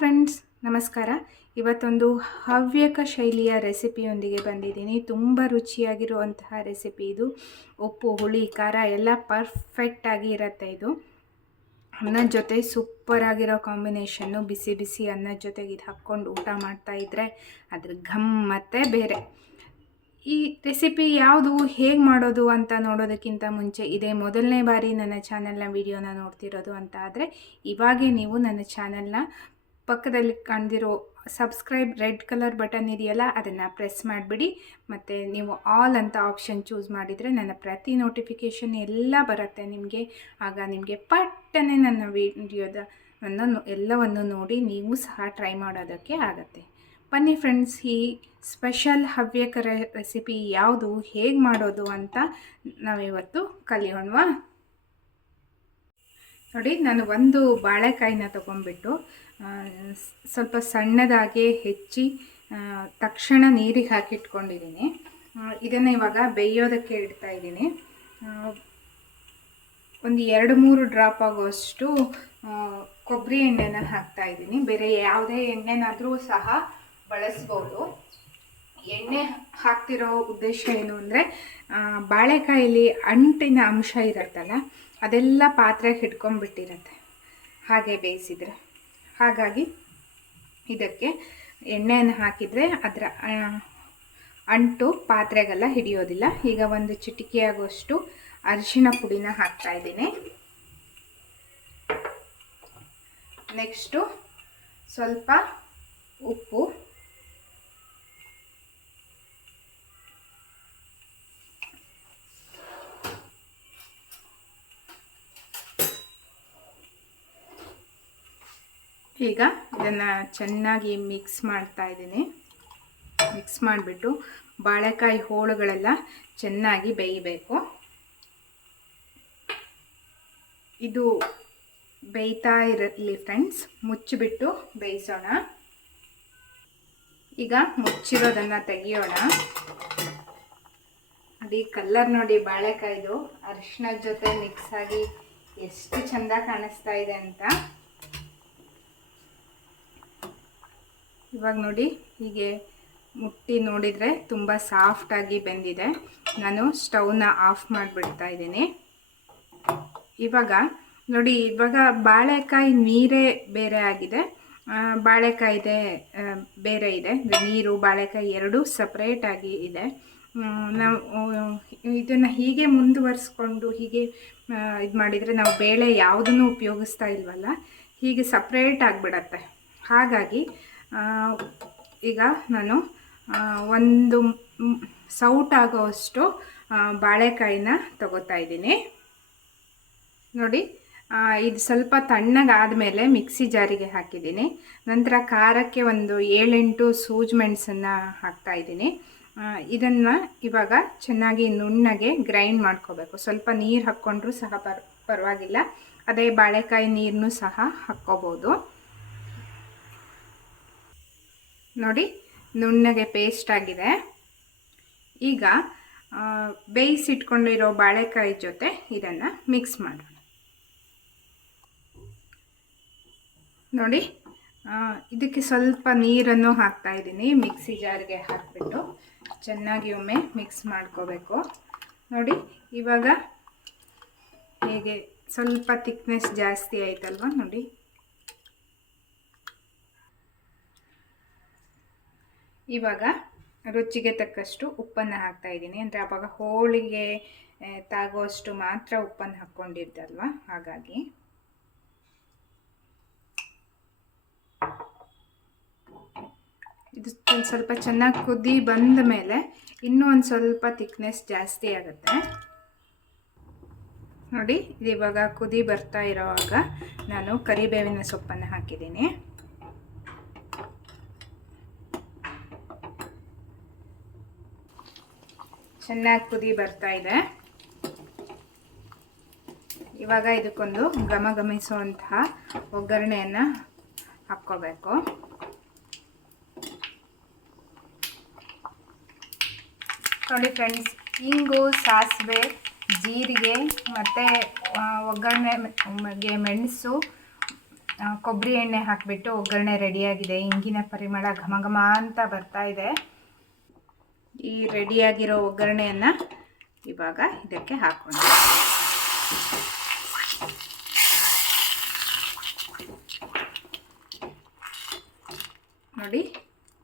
Friends ನಮಸ್ಕಾರ. ಇವತ್ತೊಂದು ಹವ್ಯಕ ಶೈಲಿಯ ರೆಸಿಪಿಯೊಂದಿಗೆ ಬಂದಿದ್ದೀನಿ. ತುಂಬ ರುಚಿಯಾಗಿರುವಂತಹ ರೆಸಿಪಿ ಇದು. ಉಪ್ಪು, ಹುಳಿ, ಖಾರ ಎಲ್ಲ ಪರ್ಫೆಕ್ಟಾಗಿ ಇರುತ್ತೆ ಇದು. ಅನ್ನದ ಜೊತೆ ಸೂಪರ್ ಆಗಿರೋ ಕಾಂಬಿನೇಷನ್ನು ಬಿಸಿ ಬಿಸಿ ಅನ್ನದ ಜೊತೆಗೆ ಇದು ಹಾಕ್ಕೊಂಡು ಊಟ ಮಾಡ್ತಾ ಇದ್ದರೆ ಅದ್ರ ಗಮ್ಮತ್ತೇ ಬೇರೆ. ಈ ರೆಸಿಪಿ ಯಾವುದು, ಹೇಗೆ ಮಾಡೋದು ಅಂತ ನೋಡೋದಕ್ಕಿಂತ ಮುಂಚೆ ಇದೇ ಮೊದಲನೇ ಬಾರಿ ನನ್ನ ಚಾನಲ್ನ ವಿಡಿಯೋನ ನೋಡ್ತಿರೋದು ಅಂತ ಆದರೆ ಇವಾಗೇ ನೀವು ನನ್ನ ಚಾನಲ್ನ ಪಕ್ಕದಲ್ಲಿ ಕಾಣ್ದಿರೋ ಸಬ್ಸ್ಕ್ರೈಬ್ ರೆಡ್ ಕಲರ್ ಬಟನ್ ಇದೆಯಲ್ಲ, ಅದನ್ನು ಪ್ರೆಸ್ ಮಾಡಿಬಿಡಿ. ಮತ್ತು ನೀವು ಆಲ್ ಅಂತ ಆಪ್ಷನ್ ಚೂಸ್ ಮಾಡಿದರೆ ನನ್ನ ಪ್ರತಿ ನೋಟಿಫಿಕೇಷನ್ ಎಲ್ಲ ಬರುತ್ತೆ ನಿಮಗೆ. ಆಗ ನಿಮಗೆ ಪಟ್ಟನೆ ನನ್ನ ವಿಡಿಯೋದ ಅನ್ನು ಎಲ್ಲವನ್ನು ನೋಡಿ ನೀವು ಸಹ ಟ್ರೈ ಮಾಡೋದಕ್ಕೆ ಆಗುತ್ತೆ. ಬನ್ನಿ ಫ್ರೆಂಡ್ಸ್ ಈ ಸ್ಪೆಷಲ್ ಹವ್ಯಕರ ರೆಸಿಪಿ ಯಾವುದು, ಹೇಗೆ ಮಾಡೋದು ಅಂತ ನಾವಿವತ್ತು ಕಲಿಯೋಣವಾ? ನೋಡಿ, ನಾನು ಒಂದು ಬಾಳೆಕಾಯಿನ ತಗೊಂಡ್ಬಿಟ್ಟು ಸ್ವಲ್ಪ ಸಣ್ಣದಾಗಿ ಹೆಚ್ಚಿ ತಕ್ಷಣ ನೀರಿಗೆ ಹಾಕಿಟ್ಕೊಂಡಿದ್ದೀನಿ. ಇದನ್ನು ಇವಾಗ ಬೇಯೋದಕ್ಕೆ ಇಡ್ತಾ ಇದ್ದೀನಿ. ಒಂದು ಎರಡು ಮೂರು ಡ್ರಾಪ್ ಆಗೋಷ್ಟು ಕೊಬ್ಬರಿ ಎಣ್ಣೆನ ಹಾಕ್ತಾ ಇದ್ದೀನಿ. ಬೇರೆ ಯಾವುದೇ ಎಣ್ಣೆನಾದರೂ ಸಹ ಬಳಸ್ಬೋದು. ಎಣ್ಣೆ ಹಾಕ್ತಿರೋ ಉದ್ದೇಶ ಏನು ಅಂದರೆ ಬಾಳೆಕಾಯಲ್ಲಿ ಅಂಟಿನ ಅಂಶ ಇರುತ್ತಲ್ಲ ಅದೆಲ್ಲ ಪಾತ್ರೆಗೆ ಹಿಡ್ಕೊಂಡ್ಬಿಟ್ಟಿರತ್ತೆ ಹಾಗೆ ಬೇಯಿಸಿದರೆ. ಹಾಗಾಗಿ ಇದಕ್ಕೆ ಎಣ್ಣೆಯನ್ನು ಹಾಕಿದರೆ ಅದರ ಅಂಟು ಪಾತ್ರೆಗೆಲ್ಲ ಹಿಡಿಯೋದಿಲ್ಲ. ಈಗ ಒಂದು ಚಿಟಿಕೆಯಾಗುವಷ್ಟು ಅರಿಶಿನ ಪುಡಿನ ಹಾಕ್ತಾ ಇದ್ದೀನಿ. ನೆಕ್ಸ್ಟು ಸ್ವಲ್ಪ ಉಪ್ಪು. ಈಗ ಇದನ್ನು ಚೆನ್ನಾಗಿ ಮಿಕ್ಸ್ ಮಾಡ್ತಾ ಇದ್ದೀನಿ. ಮಿಕ್ಸ್ ಮಾಡಿಬಿಟ್ಟು ಬಾಳೆಕಾಯಿ ಹೋಳುಗಳೆಲ್ಲ ಚೆನ್ನಾಗಿ ಬೇಯಬೇಕು. ಇದು ಬೇಯ್ತಾ ಇರಲಿ ಫ್ರೆಂಡ್ಸ್ ಮುಚ್ಚಿಬಿಟ್ಟು ಬೇಯಿಸೋಣ. ಈಗ ಮುಚ್ಚಿರೋದನ್ನು ತೆಗಿಯೋಣ. ನೋಡಿ ಕಲ್ಲರ್ ನೋಡಿ ಬಾಳೆಕಾಯಿದು. ಅರಿಶಿನ ಜೊತೆ ಮಿಕ್ಸ್ ಆಗಿ ಎಷ್ಟು ಚೆಂದ ಕಾಣಿಸ್ತಾ ಇದೆ ಅಂತ. ಇವಾಗ ನೋಡಿ, ಹೀಗೆ ಮುಟ್ಟಿ ನೋಡಿದರೆ ತುಂಬ ಸಾಫ್ಟಾಗಿ ಬೆಂದಿದೆ. ನಾನು ಸ್ಟವ್ನ ಆಫ್ ಮಾಡಿಬಿಡ್ತಾ ಇದ್ದೀನಿ. ಇವಾಗ ನೋಡಿ, ಇವಾಗ ಬಾಳೆಕಾಯಿ ನೀರೇ ಬೇರೆ ಆಗಿದೆ. ಬಾಳೆಕಾಯಿದೆ ಬೇರೆ ಇದೆ. ನೀರು, ಬಾಳೆಕಾಯಿ ಎರಡೂ ಸಪ್ರೇಟಾಗಿ ಇದೆ. ನಾವು ಇದನ್ನು ಹೀಗೆ ಮುಂದುವರಿಸ್ಕೊಂಡು ಹೀಗೆ ಇದು ಮಾಡಿದರೆ ನಾವು ಬೇಳೆ ಯಾವುದನ್ನು ಉಪಯೋಗಿಸ್ತಾ ಇಲ್ವಲ್ಲ? ಹೀಗೆ ಸಪ್ರೇಟ್ ಆಗಿಬಿಡತ್ತೆ. ಹಾಗಾಗಿ ಈಗ ನಾನು ಒಂದು ಸೌಟ್ ಆಗೋವಷ್ಟು ಬಾಳೆಕಾಯಿನ ತಗೋತಾ ಇದ್ದೀನಿ. ನೋಡಿ ಇದು ಸ್ವಲ್ಪ ತಣ್ಣಗಾದಮೇಲೆ ಮಿಕ್ಸಿ ಜಾರಿಗೆ ಹಾಕಿದ್ದೀನಿ. ನಂತರ ಖಾರಕ್ಕೆ ಒಂದು ಏಳೆಂಟು ಸೂಜ್ ಮೆಣಸನ್ನು ಹಾಕ್ತಾ ಇದ್ದೀನಿ. ಇದನ್ನು ಇವಾಗ ಚೆನ್ನಾಗಿ ನುಣ್ಣಗೆ ಗ್ರೈಂಡ್ ಮಾಡ್ಕೋಬೇಕು. ಸ್ವಲ್ಪ ನೀರು ಹಾಕ್ಕೊಂಡ್ರೂ ಸಹ ಪರ್, ಪರವಾಗಿಲ್ಲ. ಅದೇ ಬಾಳೆಕಾಯಿ ನೀರನ್ನು ಸಹ ಹಾಕ್ಕೋಬೋದು. ನೋಡಿ, ನುಣ್ಣಗೆ ಪೇಸ್ಟ್ ಆಗಿದೆ. ಈಗ ಬೇಯಿಸಿಟ್ಕೊಂಡಿರೋ ಬಾಳೆಕಾಯಿ ಜೊತೆ ಇದನ್ನು ಮಿಕ್ಸ್ ಮಾಡೋಣ. ನೋಡಿ ಇದಕ್ಕೆ ಸ್ವಲ್ಪ ನೀರನ್ನು ಹಾಕ್ತಾ ಇದ್ದೀನಿ. ಮಿಕ್ಸಿ ಜಾರಿಗೆ ಹಾಕಿಬಿಟ್ಟು ಚೆನ್ನಾಗಿ ಒಮ್ಮೆ ಮಿಕ್ಸ್ ಮಾಡ್ಕೋಬೇಕು. ನೋಡಿ, ಇವಾಗ ಹೇಗೆ ಸ್ವಲ್ಪ ತಿಕ್ನೆಸ್ ಜಾಸ್ತಿ ಆಯ್ತಲ್ವ ನೋಡಿ. ಇವಾಗ ರುಚಿಗೆ ತಕ್ಕಷ್ಟು ಉಪ್ಪನ್ನು ಹಾಕ್ತಾ ಇದ್ದೀನಿ. ಅಂದರೆ ಆವಾಗ ಹೋಳಿಗೆ ತಾಗುವಷ್ಟು ಮಾತ್ರ ಉಪ್ಪನ್ನು ಹಾಕ್ಕೊಂಡಿದ್ದಲ್ವ? ಹಾಗಾಗಿ. ಇದು ಒಂದು ಸ್ವಲ್ಪ ಚೆನ್ನಾಗಿ ಕುದಿ ಬಂದ ಮೇಲೆ ಇನ್ನೂ ಒಂದು ಸ್ವಲ್ಪ ತಿಕ್ನೆಸ್ ಜಾಸ್ತಿ ಆಗುತ್ತೆ. ನೋಡಿ, ಇದು ಇವಾಗ ಕುದಿ ಬರ್ತಾ ಇರೋವಾಗ ನಾನು ಕರಿಬೇವಿನ ಸೊಪ್ಪನ್ನು ಹಾಕಿದ್ದೀನಿ. ಚೆನ್ನಾಗಿ ಕುದಿ ಬರ್ತಾ ಇದೆ. ಇವಾಗ ಇದಕ್ಕೊಂದು ಘಮ ಘಮಿಸುವಂತಹ ಒಗ್ಗರಣೆಯನ್ನು ಹಾಕ್ಕೋಬೇಕು. ನೋಡಿ ಫ್ರೆಂಡ್ಸ್ ಇಂಗು, ಸಾಸಿವೆ, ಜೀರಿಗೆ ಮತ್ತು ಒಗ್ಗರಣೆಗೆ ಮೆಣಸು ಕೊಬ್ಬರಿ ಎಣ್ಣೆ ಹಾಕಿಬಿಟ್ಟು ಒಗ್ಗರಣೆ ರೆಡಿಯಾಗಿದೆ ಇಂಗಿನ ಪರಿಮಳ ಘಮ ಘಮ ಅಂತ ಬರ್ತಾ ಇದೆ. ಈ ರೆಡಿಯಾಗಿರೋ ಒಗ್ಗರಣೆಯನ್ನು ಇವಾಗ ಇದಕ್ಕೆ ಹಾಕೊಂಡು ನೋಡಿ,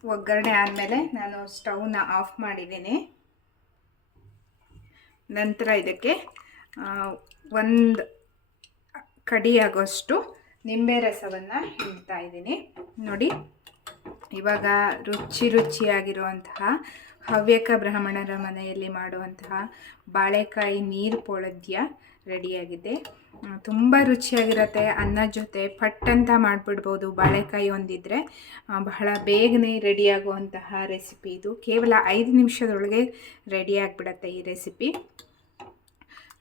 ಒಗ್ಗರಣೆ ಆದಮೇಲೆ ನಾನು ಸ್ಟವ್ನ ಆಫ್ ಮಾಡಿದ್ದೀನಿ. ನಂತರ ಇದಕ್ಕೆ ಒಂದು ಕಡಿಯಾಗೋಷ್ಟು ನಿಂಬೆ ರಸವನ್ನು ಹಿಂಡ್ತಾ ಇದ್ದೀನಿ. ನೋಡಿ ಇವಾಗ ರುಚಿ ರುಚಿಯಾಗಿರುವಂತಹ ಹವ್ಯಕ ಬ್ರಾಹ್ಮಣರ ಮನೆಯಲ್ಲಿ ಮಾಡುವಂತಹ ಬಾಳೆಕಾಯಿ ನೀರು ಪೋಳದ್ಯ ರೆಡಿಯಾಗಿದೆ. ತುಂಬ ರುಚಿಯಾಗಿರುತ್ತೆ. ಅನ್ನ ಜೊತೆ ಪಟ್ ಅಂತ ಮಾಡಿಬಿಡ್ಬೋದು ಬಾಳೆಕಾಯಿ ಒಂದಿದ್ರೆ. ಬಹಳ ಬೇಗನೆ ರೆಡಿಯಾಗುವಂತಹ ರೆಸಿಪಿ ಇದು. ಕೇವಲ ಐದು ನಿಮಿಷದೊಳಗೆ ರೆಡಿ ಆಗಿಬಿಡತ್ತೆ ಈ ರೆಸಿಪಿ.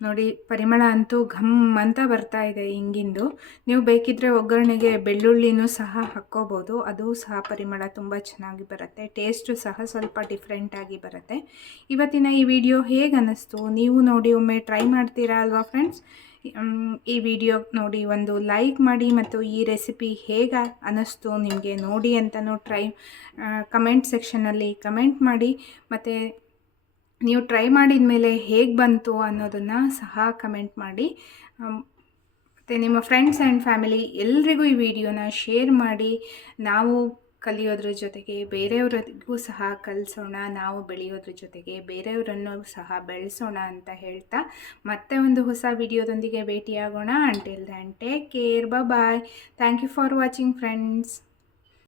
ನೋಡಿ, ಪರಿಮಳ ಅಂತೂ ಘಮ್ ಅಂತ ಬರ್ತಾ ಇದೆ ಹಿಂಗಿಂದು ನೀವು ಬೇಕಿದ್ರೆ ಒಗ್ಗರಣೆಗೆ ಬೆಳ್ಳುಳ್ಳಿನೂ ಸಹ ಹಾಕ್ಕೋಬೋದು. ಅದು ಸಹ ಪರಿಮಳ ತುಂಬ ಚೆನ್ನಾಗಿ ಬರುತ್ತೆ. ಟೇಸ್ಟು ಸಹ ಸ್ವಲ್ಪ ಡಿಫ್ರೆಂಟಾಗಿ ಬರುತ್ತೆ. ಇವತ್ತಿನ ಈ ವಿಡಿಯೋ ಹೇಗೆ ಅನ್ನಿಸ್ತು ನೀವು ನೋಡಿ, ಒಮ್ಮೆ ಟ್ರೈ ಮಾಡ್ತೀರಾ ಅಲ್ವಾ ಫ್ರೆಂಡ್ಸ್ ಈ ವಿಡಿಯೋ ನೋಡಿ ಒಂದು ಲೈಕ್ ಮಾಡಿ ಮತ್ತು ಈ ರೆಸಿಪಿ ಹೇಗೆ ಅನ್ನಿಸ್ತು ನಿಮಗೆ ನೋಡಿ ಅಂತಲೂ ಟ್ರೈ ಕಮೆಂಟ್ ಸೆಕ್ಷನಲ್ಲಿ ಕಮೆಂಟ್ ಮಾಡಿ. ಮತ್ತು ನೀವು ಟ್ರೈ ಮಾಡಿದ ಮೇಲೆ ಹೇಗೆ ಬಂತು ಅನ್ನೋದನ್ನು ಸಹ ಕಮೆಂಟ್ ಮಾಡಿ. ಮತ್ತು ನಿಮ್ಮ ಫ್ರೆಂಡ್ಸ್ ಆ್ಯಂಡ್ ಫ್ಯಾಮಿಲಿ ಎಲ್ರಿಗೂ ಈ ವಿಡಿಯೋನ ಶೇರ್ ಮಾಡಿ. ನಾವು ಕಲಿಯೋದ್ರ ಜೊತೆಗೆ ಬೇರೆಯವರಿಗೂ ಸಹ ಕಲಿಸೋಣ, ನಾವು ಬೆಳೆಯೋದ್ರ ಜೊತೆಗೆ ಬೇರೆಯವರನ್ನು ಸಹ ಬೆಳೆಸೋಣ ಅಂತ ಹೇಳ್ತಾ ಮತ್ತೆ ಒಂದು ಹೊಸ ವಿಡಿಯೋದೊಂದಿಗೆ ಭೇಟಿಯಾಗೋಣ. Until then take care bye thank you for watching friends